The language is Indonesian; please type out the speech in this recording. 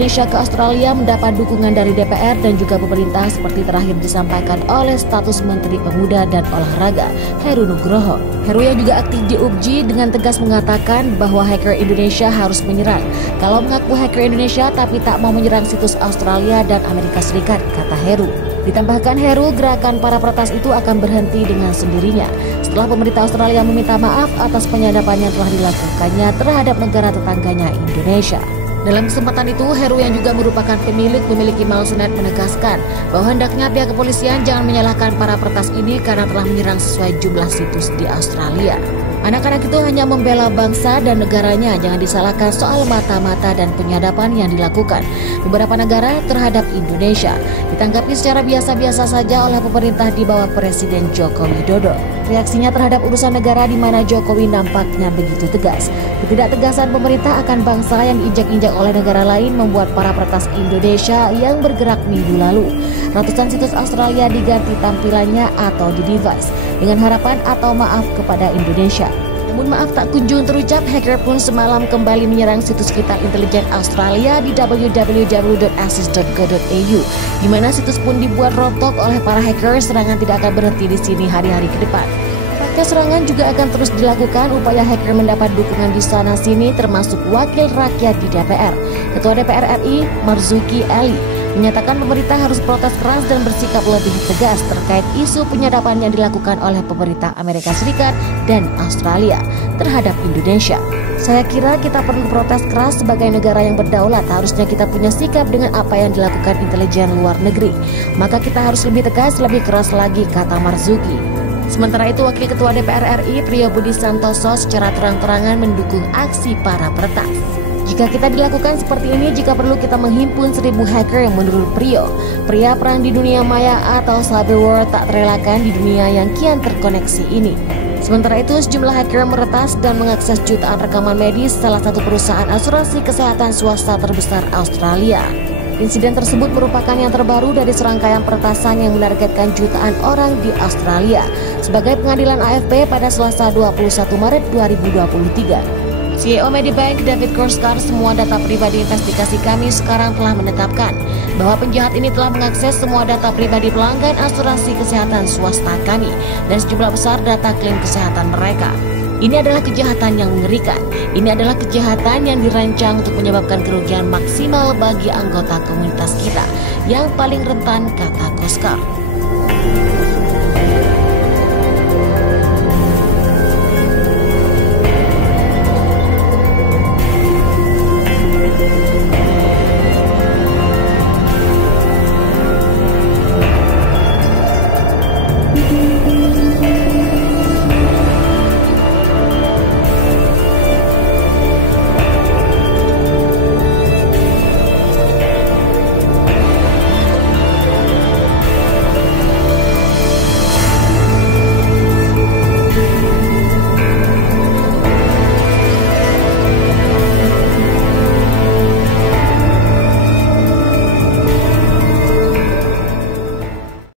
Indonesia ke Australia mendapat dukungan dari DPR dan juga pemerintah seperti terakhir disampaikan oleh status Menteri Pemuda dan Olahraga Heru Nugroho. Heru yang juga aktif di UPJ dengan tegas mengatakan bahwa hacker Indonesia harus menyerang. Kalau mengaku hacker Indonesia tapi tak mau menyerang situs Australia dan Amerika Serikat, kata Heru. Ditambahkan Heru, gerakan para peretas itu akan berhenti dengan sendirinya setelah pemerintah Australia meminta maaf atas penyadapan yang telah dilakukannya terhadap negara tetangganya Indonesia. Dalam kesempatan itu, Heru yang juga merupakan pemilik memiliki Malsunet menegaskan bahwa hendaknya pihak kepolisian jangan menyalahkan para peretas ini karena telah menyerang sesuai jumlah situs di Australia. Anak-anak itu hanya membela bangsa dan negaranya, jangan disalahkan soal mata-mata dan penyadapan yang dilakukan beberapa negara terhadap Indonesia. Ditanggapi secara biasa-biasa saja oleh pemerintah di bawah Presiden Joko Widodo. Reaksinya terhadap urusan negara di mana Jokowi nampaknya begitu tegas. Ketidaktegasan pemerintah akan bangsa yang diinjak-injak oleh negara lain membuat para peretas Indonesia yang bergerak minggu lalu. Ratusan situs Australia diganti tampilannya atau di-device dengan harapan atau maaf kepada Indonesia. Namun maaf tak kunjung terucap, hacker pun semalam kembali menyerang situs vital intelijen Australia di www.axis.co.au, di mana situs pun dibuat rontok oleh para hacker. Serangan tidak akan berhenti di sini hari-hari ke depan. Tampaknya serangan juga akan terus dilakukan. Upaya hacker mendapat dukungan di sana sini, termasuk wakil rakyat di DPR. Ketua DPR RI Marzuki Ali menyatakan pemerintah harus protes keras dan bersikap lebih tegas terkait isu penyadapan yang dilakukan oleh pemerintah Amerika Serikat dan Australia terhadap Indonesia. Saya kira kita perlu protes keras sebagai negara yang berdaulat. Harusnya kita punya sikap dengan apa yang dilakukan intelijen luar negeri. Maka kita harus lebih tegas, lebih keras lagi, kata Marzuki. Sementara itu, Wakil Ketua DPR RI Priyo Budi Santoso secara terang-terangan mendukung aksi para peretas. Jika kita dilakukan seperti ini, jika perlu kita menghimpun 1000 hacker yang menurut Priyo. Pria perang di dunia maya atau cyber war tak terelakkan di dunia yang kian terkoneksi ini. Sementara itu, sejumlah hacker meretas dan mengakses jutaan rekaman medis salah satu perusahaan asuransi kesehatan swasta terbesar Australia. Insiden tersebut merupakan yang terbaru dari serangkaian peretasan yang menargetkan jutaan orang di Australia. Sebagai pengadilan AFP pada Selasa 21 Maret 2023. CEO Medibank David Korskar, semua data pribadi investigasi kami sekarang telah menetapkan bahwa penjahat ini telah mengakses semua data pribadi pelanggan asuransi kesehatan swasta kami dan sejumlah besar data klaim kesehatan mereka. Ini adalah kejahatan yang mengerikan. Ini adalah kejahatan yang dirancang untuk menyebabkan kerugian maksimal bagi anggota komunitas kita yang paling rentan, kata Korskar.